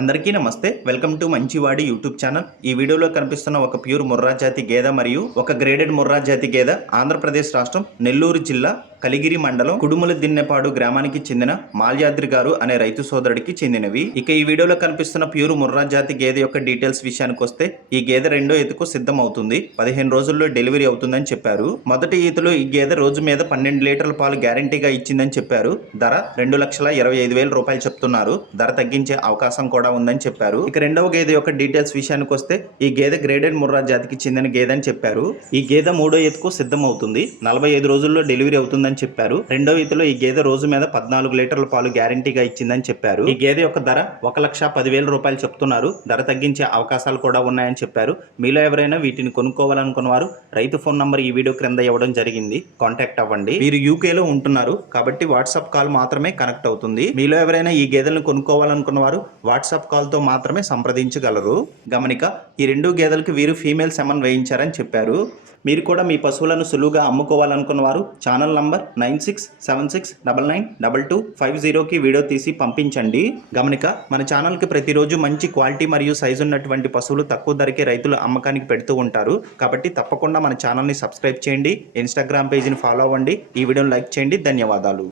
అందరికీ నమస్తే. Welcome to మంచివాడి యూట్యూబ్ ఛానల్. ఈ వీడియోలో కనిపిస్తున్న ఒక ప్యూర్ ముర్రా జాతి గేదె మరియు ఒక గ్రేడెడ్ ముర్రా జాతి గేదె ఆంధ్రప్రదేశ్ రాష్ట్రం నెల్లూరు జిల్లా కలిగిరి మండలం కుడుముల దిన్నెపాడు గ్రామానికి చెందిన మాల్యాద్రి గారు అనే రైతు సోదరుడికి చెందినవి. ఇక ఈ వీడియోలో కనిపిస్తున్న ప్యూర్ ముర్రా జాతి గేదె యొక్క డీటెయిల్స్ విషయానికి వస్తే ఈ గేదె రెండో ఈతకు సిద్ధం అవుతుంది. 15 రోజుల్లో డెలివరీ అవుతుందని చెప్పారు. మొదటి ఈతలో ఈ గేదె రోజు మీద 12 లీటర్ల పాలు గ్యారంటీగా ఇచ్చిందని చెప్పారు. ధర 2,25,000 రూపాయలు చెప్తున్నారు. ధర తగ్గించే అవకాశం కూడా ఉందని చెప్పారు. ఇక రెండవ గేదె యొక్క డీటెయిల్స్ విషయానికి వస్తే ఈ గేదె గ్రేడెడ్ ముర్రా జాతికి చెందిన గేదె అని చెప్పారు. ఈ గేదె మూడో ఈతకు సిద్ధం అవుతుంది. 45 రోజుల్లో డెలివరీ అవుతుందని చెప్పారు. రెండో ఈతలో ఈ గేదె రోజు మీద 14 లీటర్ల పాలు గ్యారంటీగా ఇచ్చిందని చెప్పారు. ఈ గేదె యొక్క ధర 1,10,000 రూపాయలు చెప్తున్నారు. ధర తగ్గించే అవకాశాలు కూడా ఉన్నాయని చెప్పారు. మీలో ఎవరైనా వీటిని కొనుక్కోవాలనుకున్న వారు రైతు ఫోన్ నంబర్ ఈ వీడియో క్రింద ఇవ్వడం జరిగింది. కాంటాక్ట్ అవ్వండి. వీరు యూకేలో ఉంటున్నారు కాబట్టి వాట్సాప్ కాల్ మాత్రమే కనెక్ట్ అవుతుంది. మీలో ఎవరైనా ఈ గేదెలను కొనుక్కోవాలనుకున్న వారు వాట్సాప్ కాల్తో మాత్రమే సంప్రదించగలరు. గమనిక, ఈ రెండు గేదెలకు వీరు ఫీమేల్ సెమన్ వేయించారని చెప్పారు. మీరు కూడా మీ పశువులను సులువుగా అమ్ముకోవాలనుకున్న వారు ఛానల్ నంబర్ 9676992250కి వీడియో తీసి పంపించండి. గమనిక, మన ఛానల్కి ప్రతిరోజు మంచి క్వాలిటీ మరియు సైజు ఉన్నటువంటి పశువులు తక్కువ ధరకే రైతులు అమ్మకానికి పెడుతూ ఉంటారు. కాబట్టి తప్పకుండా మన ఛానల్ని సబ్స్క్రైబ్ చేయండి. ఇన్స్టాగ్రామ్ పేజీని ఫాలో అవ్వండి. ఈ వీడియోని లైక్ చేయండి. ధన్యవాదాలు.